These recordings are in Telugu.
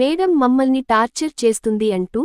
మేడం మమ్మల్ని టార్చర్ చేస్తుంది అంటూ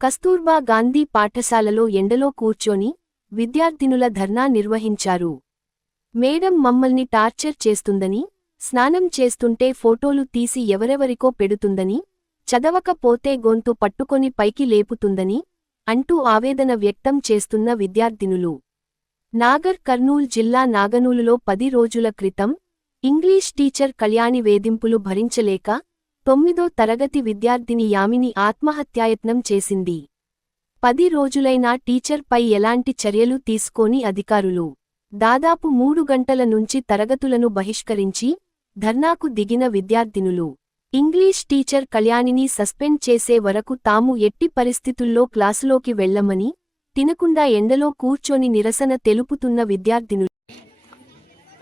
కస్తూర్బా గాంధీ పాఠశాలలో ఎండలో కూర్చొని విద్యార్థినుల ధర్నా నిర్వహించారు. మేడం మమ్మల్ని టార్చర్ చేస్తుందని స్నానం చేస్తుంటే ఫోటోలు తీసి ఎవరెవరికో పెడుతుందని చదవకపోతే గొంతు పట్టుకొని పైకి లేపుతుందని అంటూ ఆవేదన వ్యక్తం చేస్తున్న విద్యార్థినులు. నాగర్ కర్నూల్ జిల్లా నాగనూలులో పది రోజుల క్రితం ఇంగ్లీష్ టీచర్ కళ్యాణి వేధింపులు భరించలేక తొమ్మిదో తరగతి విద్యార్థిని యామిని ఆత్మహత్యాయత్నం చేసింది. పది రోజులైనా టీచర్పై ఎలాంటి చర్యలు తీసుకోని అధికారులు. దాదాపు మూడు గంటల నుంచి తరగతులను బహిష్కరించి ధర్నాకు దిగిన విద్యార్థినులు. ఇంగ్లీష్ టీచర్ కళ్యాణిని సస్పెండ్ చేసే వరకు తాము ఎట్టి పరిస్థితుల్లో క్లాసులోకి వెళ్ళమని తినకుండా ఎండలో కూర్చొని నిరసన తెలుపుతున్న విద్యార్థినులు.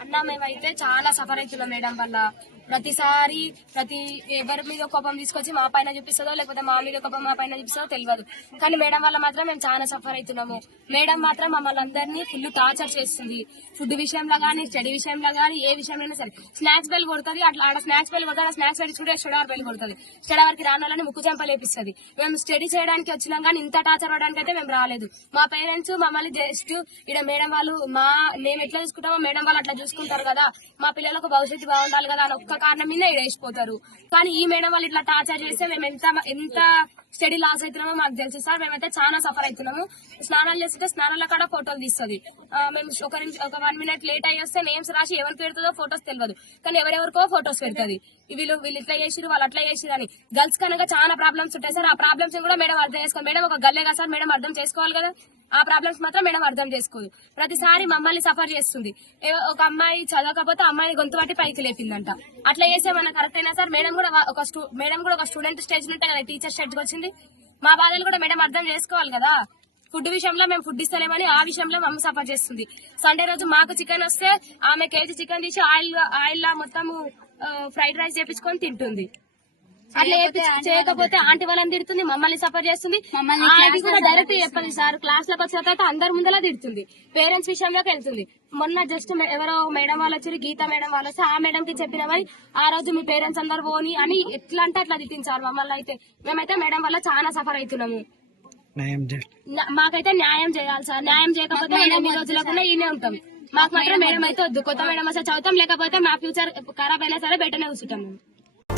అన్నా మేమైతే చాలా సఫర్ అవుతున్నాం మేడం వల్ల. ప్రతిసారి ప్రతి ఎవరి మీద కోపం తీసుకొచ్చి మా పైన చూపిస్తుందో లేకపోతే మా మీద కోపం మా పైన చూపిస్తుందో తెలియదు. కానీ మేడం వల్ల మాత్రం మేము చాలా సఫర్ అవుతున్నాము. మేడం మాత్రం మమ్మల్ని అందరినీ ఫుల్ టార్చర్ చేస్తుంది. ఫుడ్ విషయంలో కానీ స్టడీ విషయంలో కానీ ఏ విషయంలో సరే. స్నాక్స్ బెల్ కొడుతుంది అట్లా ఆడ స్నాక్స్ బెల్ కొడుతుంది ఆ స్నాక్స్ పెట్టుకుంటే స్టడీ బెల్ కొడుతుంది. స్టడీ అవర్కి రాని వాళ్ళని ముక్కు చెంప లేపిస్తుంది. మేము స్టడీ చేయడానికి వచ్చినాం కానీ ఇంత టార్చర్ అవడానికి అయితే మేము రాలేదు. మా పేరెంట్స్ మమ్మల్ని జస్ట్ ఇక్కడ మేడం వాళ్ళు మా మేము ఎట్లా చూసుకుంటామో మేడం వాళ్ళు అట్లా చూసుకుంటారు కదా. మా పిల్లలకు భవిష్యత్తు బాగుండాలి కదా అని ఒక్క కారణం మీద వేసిపోతారు. కానీ ఈ మేడం వాళ్ళు ఇట్లా టార్చర్ చేస్తే మేము ఎంత ఎంత స్టడీ లాస్ అవుతున్నామో మాకు తెలుసు సార్. మేమైతే చాలా సఫర్ అవుతున్నాము. స్నానాలు చేస్తుంటే స్నానాల కూడా ఫోటోలు తీస్తుంది. మేము ఒక ఒక వన్ మినిట్ లేట్ అయ్యి వస్తే నేమ్స్ రాసి ఎవరికి పెడుతుందో ఫోటోస్ తెలియదు. కానీ ఎవరెవరికో ఫోటోస్ పెడుతుంది. వీళ్ళు వీళ్ళు ఇట్లా చేసిరు వాళ్ళు అట్లా చేసిరు అని గర్ల్స్ కనుక చాలా ప్రాబ్లమ్స్ ఉంటాయి సార్. ఆ ప్రాబ్లమ్స్ కూడా మేడం అర్థం చేసుకోవాలి. మేడం ఒక గల్లే కదా సార్. మేడం అర్థం చేసుకోవాలి కదా. ఆ ప్రాబ్లమ్స్ మాత్రం మేడం అర్థం చేసుకోదు. ప్రతిసారి మమ్మల్ని సఫర్ చేస్తుంది. ఒక అమ్మాయి చదవకపోతే అమ్మాయిని గొంతు పట్టి పైకి లేపిందంట. అట్లా చేసే మన కరెక్ట్ అయినా సార్? మేడం కూడా ఒక స్టూ మేడం కూడా ఒక స్టూడెంట్ స్టేజ్ ఉంటే కదా టీచర్ స్టేజ్కి వచ్చింది. మా బాధలు కూడా మేడం అర్థం చేసుకోవాలి కదా. ఫుడ్ విషయంలో మేము ఫుడ్ ఇస్తలేమని ఆ విషయంలో మమ్మీ సఫర్ చేస్తుంది. సండే రోజు మాకు చికెన్ వస్తే ఆమె కేజీ చికెన్ తీసి ఆయిల్ ఆయిల్ లా మొత్తము ఫ్రైడ్ రైస్ చేపించుకొని తింటుంది. అట్లా చేయకపోతే ఆంటీ వాళ్ళని తిడుతుంది మమ్మల్ని సఫర్ చేస్తుంది. అది కూడా డైరెక్ట్ చెప్పదు సార్ క్లాస్లోకి వచ్చిన తర్వాత అందరి ముందలా తిడుతుంది. పేరెంట్స్ విషయంలోకి వెళ్తుంది. మొన్న జస్ట్ ఎవరో మేడం వాళ్ళు వచ్చారు గీత మేడం వాళ్ళు వస్తే ఆ మేడం కి చెప్పినమని ఆ రోజు మీ పేరెంట్స్ అందరు పోని అని ఎట్లా అంటే అట్లా తిట్టించారు మమ్మల్ని అయితే. మేమైతే మేడం వల్ల చాలా సఫర్ అవుతున్నాము. మాకైతే న్యాయం చేయాలి సార్. న్యాయం చేయకపోతే మేము ఎన్ని రోజులకున్నా ఈయనే ఉంటాం. మాకు మాత్రం మేడం అయితే వద్దు. కొత్త మేడం వస్తే చదువుతాం లేకపోతే మా ఫ్యూచర్ ఖరాబ్ అయినా సరే బెటర్నే కూర్చుంటాం మేము